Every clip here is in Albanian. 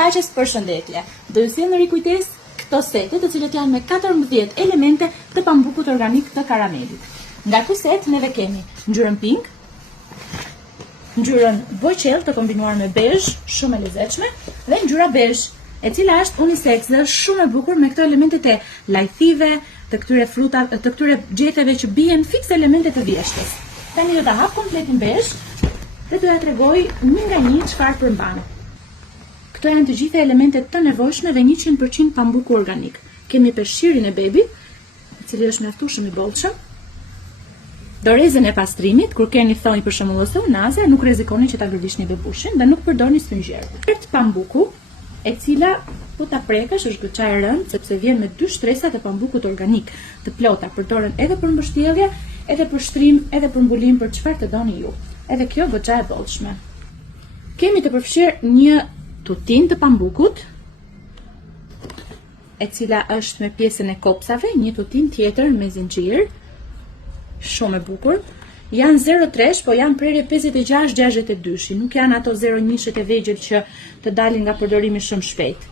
faqes përshëndetje. Do ju sjell në rikujtesë këto sete, të cilët janë me 14 elemente të pambukut organik të karamelit. Nga ky set neve kemi ngjyrën pink, ngjyrën boqell të kombinuar me bezh, shumë e lezetshme, dhe ngjyra bezh, e cila është unisex dhe është shumë e bukur me këto elementet e lajthive, të këtyre frutave, të këtyre gjetheve që bien fiks elemente të vjeshtës. Tani do ta hap kompletin bezh dhe do ja tregoj një nga një çfarë përmban. Këto janë të gjitha elementet të nevojshme dhe 100% pambuku organik. Kemi peshqirin e bebit, i cili është mjaftueshëm i bollshëm. Dorezën e pastrimit, kur keni thonjë për shembull ose unaze, nuk rrezikoni që ta gërdishni bebushin dhe nuk përdorni sfungjer. Ert pambuku, e cila po ta prekësh është goxha e rëndë sepse vjen me 2 shtresat e pambukut organik të plota, përdoren edhe për mbështjellje, edhe për shtrim, edhe për mbulim, për çfarë të doni ju. Edhe kjo goxha e bollshme. Kemi të përfshirë një tutin të pambukut, e cila është me pjesën e kopsave, një tutin tjetër me zinxhir, shumë e bukur. Janë 0,3, po janë prerje 56-62, nuk janë ato 0,1 e vegjël që të dalin nga përdorimi shumë shpejt.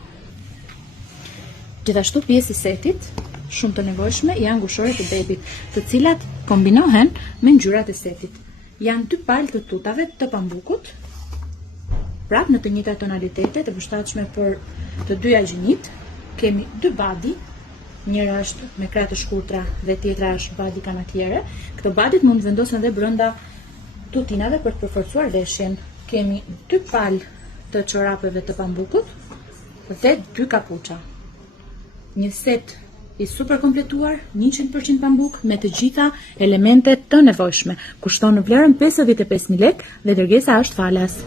Gjithashtu pjesë i setit, shumë të nevojshme, janë gushoret e bebit, të cilat kombinohen me ngjyrat e setit. Janë 2 palë të tutave të pambukut, prap në të njëjta tonalitete, të përshtatshme për të dyja gjinit. Kemi 2 badi, njëra është me krah të shkurtra dhe tjetra është badi kanatiere. Këto badit mund vendosen dhe brenda tutinave për të përforcuar veshjen. Kemi 2 palë të çorapeve të pambukut dhe 2 kapuça. Një set i super kompletuar, 100% pambuk me të gjitha elementet të nevojshme. Kushton në vlerën 55.000 lekë dhe dërgesa është falas.